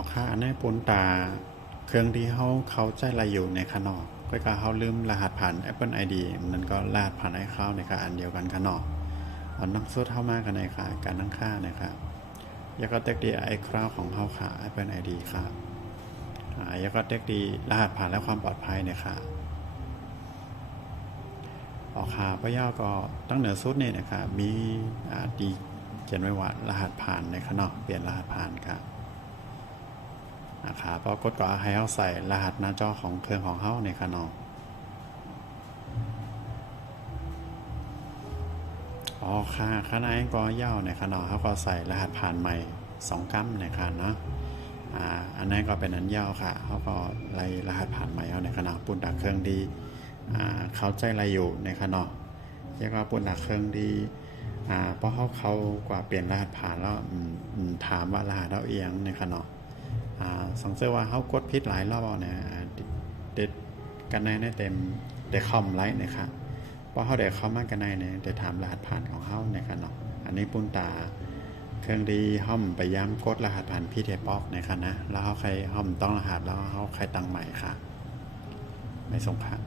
อค่าอันนี้ปนตาเครื่องที่เขาใจอะไรอยู่ในขนอกก็เขาลืมรหัสผ่าน Apple ID มันก็รหัสผ่านไอคลาวในค่ะอันเดียวกันขนอกเอานักสุดเข้ามากันในค่ะการนั่งค่านะครับแล้วก็เทคดีไอคลาวของเขาค่ะ Apple ID ครับแล้วก็เทคดีรหัสผ่านและความปลอดภัยเนี่ยค่ะออกค่ะพย่อก็ตั้งเหนือสุดเนี่ยนะครับมีดีเขียนไว้ว่ารหัสผ่านในขนอกเปลี่ยนรหัสผ่านครับพอกดก็ให้เขาใส่รหัสหน้าจอของเครื่องของเขาในขนอกค่ะข้างในก็ย่าในขนอกเขาก็ใส่รหัสผ่านใหม่2กัมในคันเนาะอันนั้นก็เป็นอันย่าค่ะเขาก็ไล่รหัสผ่านใหม่เอาในขนอกปุ่นดักเครื่องดีเขาใจอะไรอยู่ในขนอกเรียกว่าปุ่นดักเครื่องดีเพราะเขากว่าเปลี่ยนรหัสผ่านแล้วถามว่ารหัสเราเอียงในขนอกสังเกตว่าเขากดผิดหลายรอบเนี่ยเด็ดกันในเต็มเด็ดคอมไลท์นะครับเพราะเขาเด็ดเข้ามากันในเนี่ยเด็ดถามรหัสผ่านของเขาในขนอกอันนี้ปุ่นตาเครื่องดีห้อมไปย้ำกดรหัสผ่านพี่เทป๊อกในคันนะแล้วเขาใครห้อมต้องรหัสแล้วเขาใครตั้งใหม่ค่ะไม่ส่งผ่าน